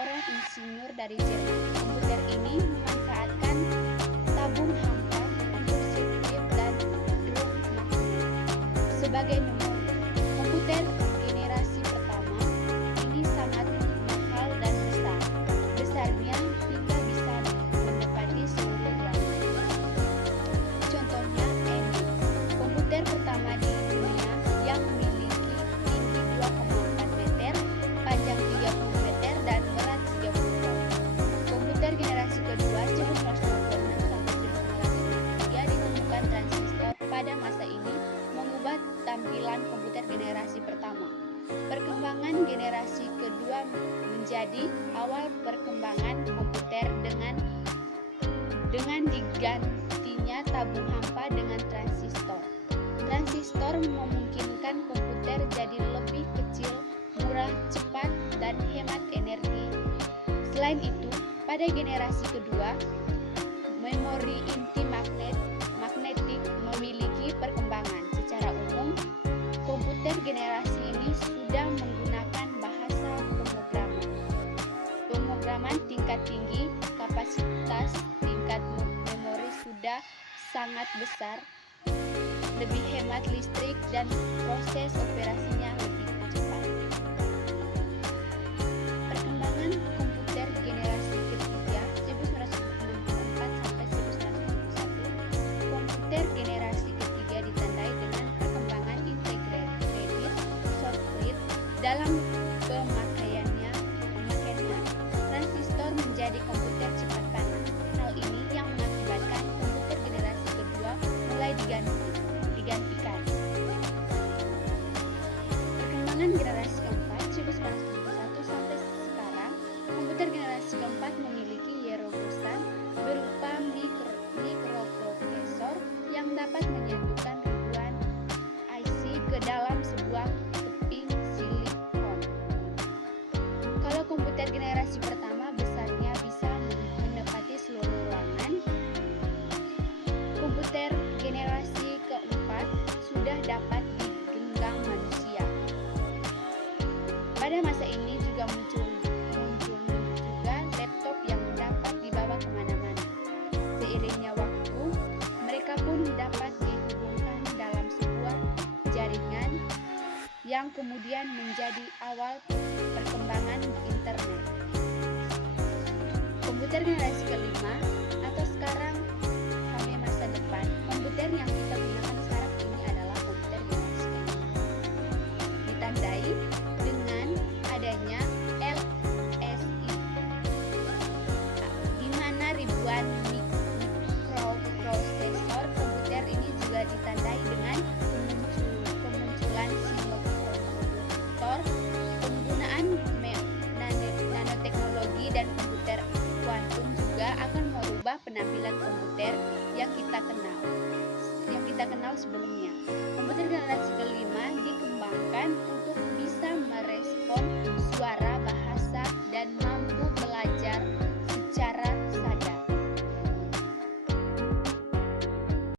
seorang insinyur dari Jerman. Komputer ini memanfaatkan tabung hampa untuk sirkuit dan drum magnet sebagai memori. Komputer generasi pertama ini sangat mahal dan besar. Besarnya hingga bisa menepati seluruh ruangan. Contohnya ENIAC, komputer pertama di dunia yang memiliki tinggi 2,4 meter, panjang 30 meter, dan berat 30 ton. Komputer generasi kedua 1926 sampai 1993 ditemukan transistor pada masa ini mengubah tampilan komputer generasi pertama. Perkembangan generasi kedua menjadi awal perkembangan komputer dengan digantinya tabung hampa dengan transistor. Transistor memungkinkan komputer jadi lebih kecil, murah, cepat, dan hemat energi. Selain itu, pada generasi kedua, memori inti magnetik memiliki perkembangan. Secara umum, komputer generasi ini sudah menggunakan bahasa pemrograman tingkat tinggi, kapasitas tingkat memori sudah sangat besar, lebih hemat listrik, dan proses operasinya lebih cepat. Perkembangan komputer generasi ketiga 1964 sampai 1971. Komputer generasi ketiga ditandai dengan perkembangan integrated circuit dalam pemakaiannya. Transistor menjadi komputer cepat panas. Hal ini yang mengakibatkan komputer generasi kedua mulai digantikan. Perkembangan generasi keempat 1971 sampai sekarang, komputer generasi keempat memiliki yerobosan berupa mikroprosesor yang dapat menyatukan ribuan IC ke dalam sebuah keping silikon. Kalau komputer generasi pertama besarnya bisa menepati seluruh ruangan, komputer generasi keempat sudah dapat digenggam manusia. Pada masa ini juga muncul juga laptop yang dapat dibawa kemana-mana. Seiringnya waktu, mereka pun dapat dihubungkan dalam sebuah jaringan yang kemudian menjadi awal perkembangan internet. Komputer generasi kelima atau sekarang sampai masa depan, komputer yang kita gunakan sekarang ini adalah komputer generasi kelima. Ditandai dengan adanya LSI, di mana ribuan mikroprosesor. Komputer ini juga ditandai dengan kemunculan simulator, penggunaan nanoteknologi, dan komputer kuantum juga akan merubah penampilan komputer yang kita kenal sebelumnya. Komputer generasi kelima dikembangkan